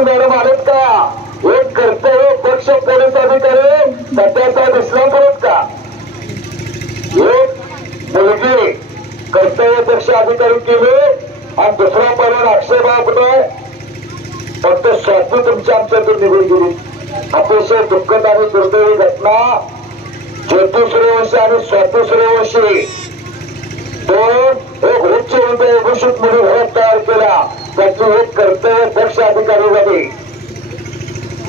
Joshi madam आलेत का? एक कर्तव्य पक्ष पोलीस अधिकारी सध्याचा दिसला परत का? एक मुलगी कर्तव्य पक्ष अधिकारी केले आणि दुसरा पहिला आक्षेपार्ह फक्त स्वाती तुमच्या आमच्यातून निघून गेली. अतिशय दुःखद आणि दुर्दैवी घटना. ज्योती सूर्यवंशी आणि स्वाती सूर्यवंशी दोन एक उच्च घोषित मुली घरात तयार केल्या. त्याची एक कर्तव्य पक्ष अधिकारी झाली.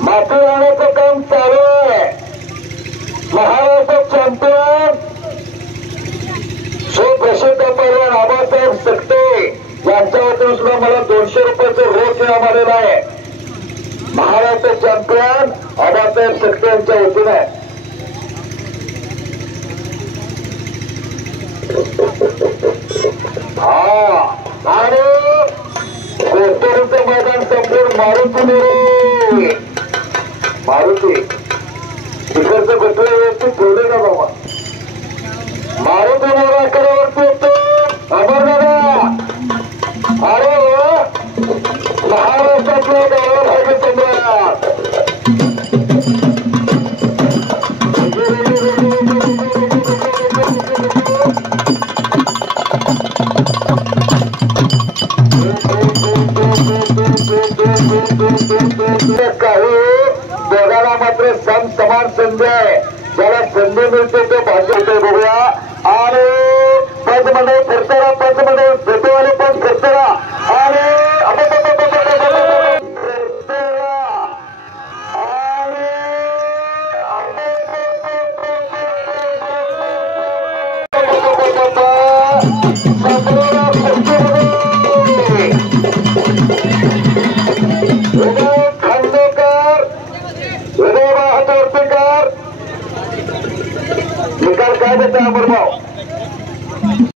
माती राहण्याचं काम चालू आहे. महाराष्ट्र चॅम्पियन सुप्रसिद्ध पैलवान आबासाहेब सकटे यांच्या वतीने सुद्धा मला 200 रुपयाचं रोख इनाम आलेला आहे. महाराष्ट्र चॅम्पियन आबासाहेब सकटे यांच्या वतीने. आणि कोथरूडचं मैदान संपूर्ण मारुती मारुती तिकडचं कुठलं व्यवस्थित ठेवले का बाबा? मारुती मोरा करावरती येतो अमरदादा. अरे महाराष्ट्रातल्या गावाला सम्राट काही जगाला मात्र सम समान संधी आहे. ज्याला संधी मिळते तो भाषण बघूया. आणि पंचमंडळ फिरताना पंचमंडळ भेटेवाले पण फिरताना आणि खांडेकर उदयबा हातवर्तीकर निकाल काय देते अमरभाऊ?